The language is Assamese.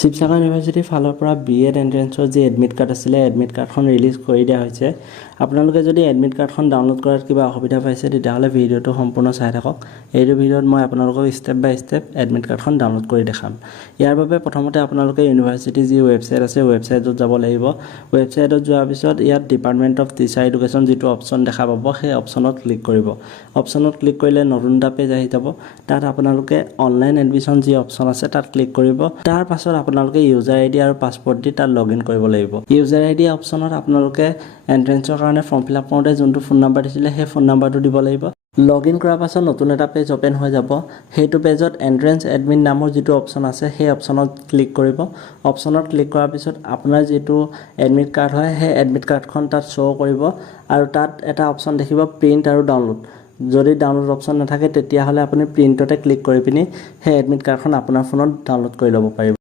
শিৱসাগৰ ইউনিভাৰ্চিটিৰ ফালৰ পৰা BEd এন্ট্ৰেন্সৰ যি এডমিট কাৰ্ড আছিলে এডমিট কাৰ্ডখন ৰিলিজ কৰি দিয়া হৈছে। আপোনালোকে যদি এডমিট কাৰ্ডখন ডাউনলোড কৰাত কিবা অসুবিধা পাইছে তেতিয়াহ'লে ভিডিঅ'টো সম্পূৰ্ণ চাই থাকক। এইটো ভিডিঅ'ত মই আপোনালোকক ষ্টেপ বাই ষ্টেপ এডমিট কাৰ্ডখন ডাউনলোড কৰি দেখাম। ইয়াৰ বাবে প্ৰথমতে আপোনালোকে ইউনিভাৰ্চিটিৰ যি ৱেবছাইট আছে ৱেবছাইটত যাব লাগিব। ৱেবছাইটত যোৱাৰ পিছত ইয়াত ডিপাৰ্টমেণ্ট অফ টিচাৰ এডুকেশ্যন যিটো অপশ্যন দেখা পাব সেই অপশ্যনত ক্লিক কৰিব। অপশ্যনত ক্লিক কৰিলে নতুন এটা পেজ আহি যাব। তাত আপোনালোকে অনলাইন এডমিশ্যন যি অপশ্যন আছে তাত ক্লিক কৰিব। তাৰ পাছত আপোনালোকে ইউজাৰ আইডি আৰু পাছপৰ্ট দি তাত লগইন কৰিব লাগিব। ইউজাৰ আইডি অপশ্যনত আপোনালোকে এন্ট্ৰেন্সৰ কাৰণে ফৰ্ম ফিল আপ কৰোঁতে যোনটো ফোন নাম্বাৰ দিছিলে সেই ফোন নাম্বাৰটো দিব লাগিব। লগইন কৰাৰ পাছত নতুন এটা পেজ অপেন হৈ যাব। সেইটো পেজত এন্ট্ৰেন্স এডমিন নামৰ যিটো অপশ্যন আছে সেই অপশ্যনত ক্লিক কৰিব। অপশ্যনত ক্লিক কৰাৰ পিছত আপোনাৰ যিটো এডমিট কাৰ্ড হয় সেই এডমিট কাৰ্ডখন তাত শ্ব' কৰিব আৰু তাত এটা অপশ্যন দেখিব প্ৰিণ্ট আৰু ডাউনলোড। যদি ডাউনলোড অপশ্যন নাথাকে তেতিয়াহ'লে আপুনি প্ৰিণ্টতে ক্লিক কৰি পিনি সেই এডমিট কাৰ্ডখন আপোনাৰ ফোনত ডাউনলোড কৰি ল'ব পাৰিব।